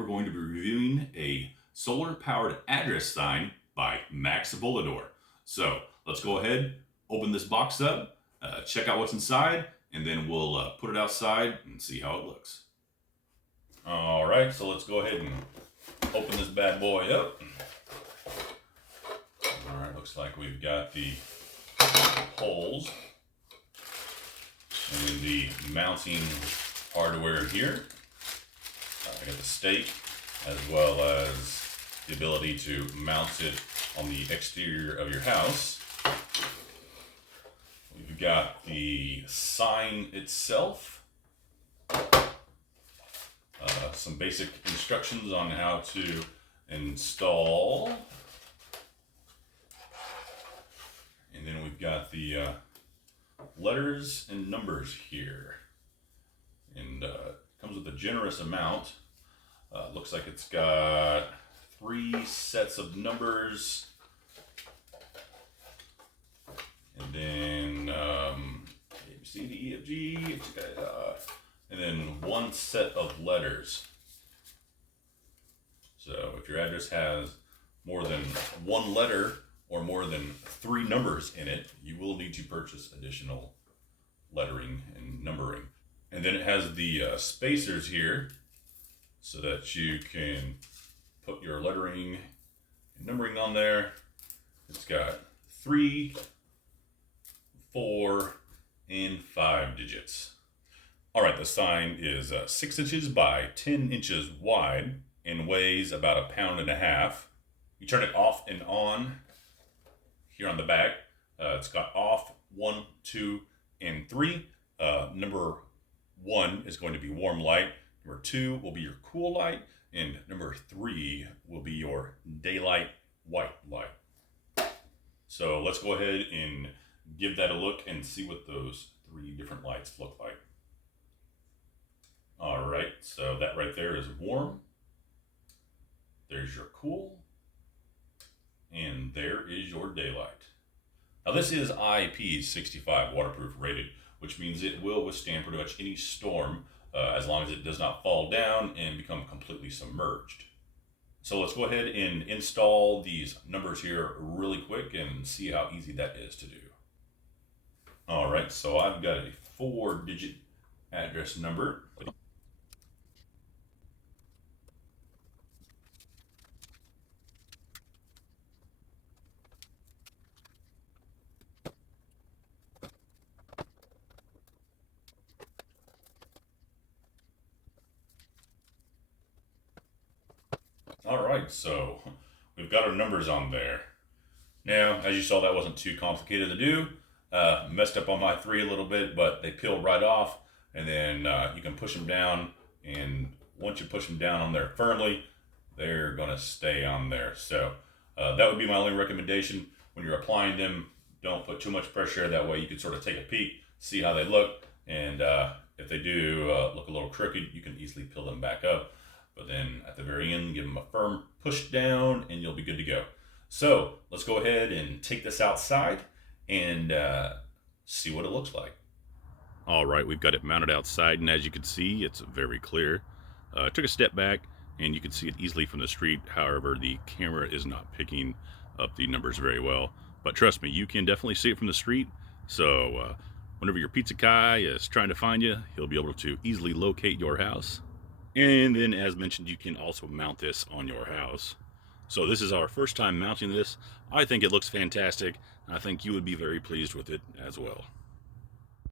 we're going to be reviewing a solar-powered address sign by MAXvolador. So let's go ahead, open this box up, check out what's inside, and then we'll put it outside and see how it looks. All right, so let's go ahead and open this bad boy up. All right, looks like we've got the holes and the mounting hardware here. I got the stake as well as the ability to mount it on the exterior of your house. We've got the sign itself. Some basic instructions on how to install. And then we've got the letters and numbers here. And comes with a generous amount. Looks like it's got 3 sets of numbers. And then A, B, C, D, E, F, G, and then 1 set of letters. So if your address has more than 1 letter or more than 3 numbers in it, you will need to purchase additional lettering and numbering. And then it has the spacers here so that you can put your lettering and numbering on there. It's got 3, 4, and 5 digits. All right, the sign is 6 inches by 10 inches wide and weighs about 1.5 pounds. You turn it off and on here on the back. It's got off 1, 2, and 3. Number 1 is going to be warm light. Number 2 will be your cool light, and number 3 will be your daylight white light. So let's go ahead and give that a look and see what those 3 different lights look like. All right, so that right there is warm. There's your cool, and there is your daylight. Now this is IP65 waterproof rated, which means it will withstand pretty much any storm as long as it does not fall down and become completely submerged. So let's go ahead and install these numbers here really quick and see how easy that is to do. All right, so I've got a 4-digit address number. All right, so we've got our numbers on there. Now, as you saw, that wasn't too complicated to do. Messed up on my 3 a little bit, but they peel right off, and then you can push them down, and once you push them down on there firmly, they're gonna stay on there. So that would be my only recommendation. When you're applying them, don't put too much pressure. That way you can sort of take a peek, see how they look, and if they do look a little crooked, you can easily peel them back up. But then at the very end, give them a firm push down and you'll be good to go. So let's go ahead and take this outside and see what it looks like. All right, we've got it mounted outside, and as you can see, it's very clear. Took a step back and you can see it easily from the street. However, the camera is not picking up the numbers very well. But trust me, you can definitely see it from the street. So whenever your pizza guy is trying to find you, he'll be able to easily locate your house. And then, as mentioned, you can also mount this on your house. So this is our first time mounting this. I think it looks fantastic. I think you would be very pleased with it as well.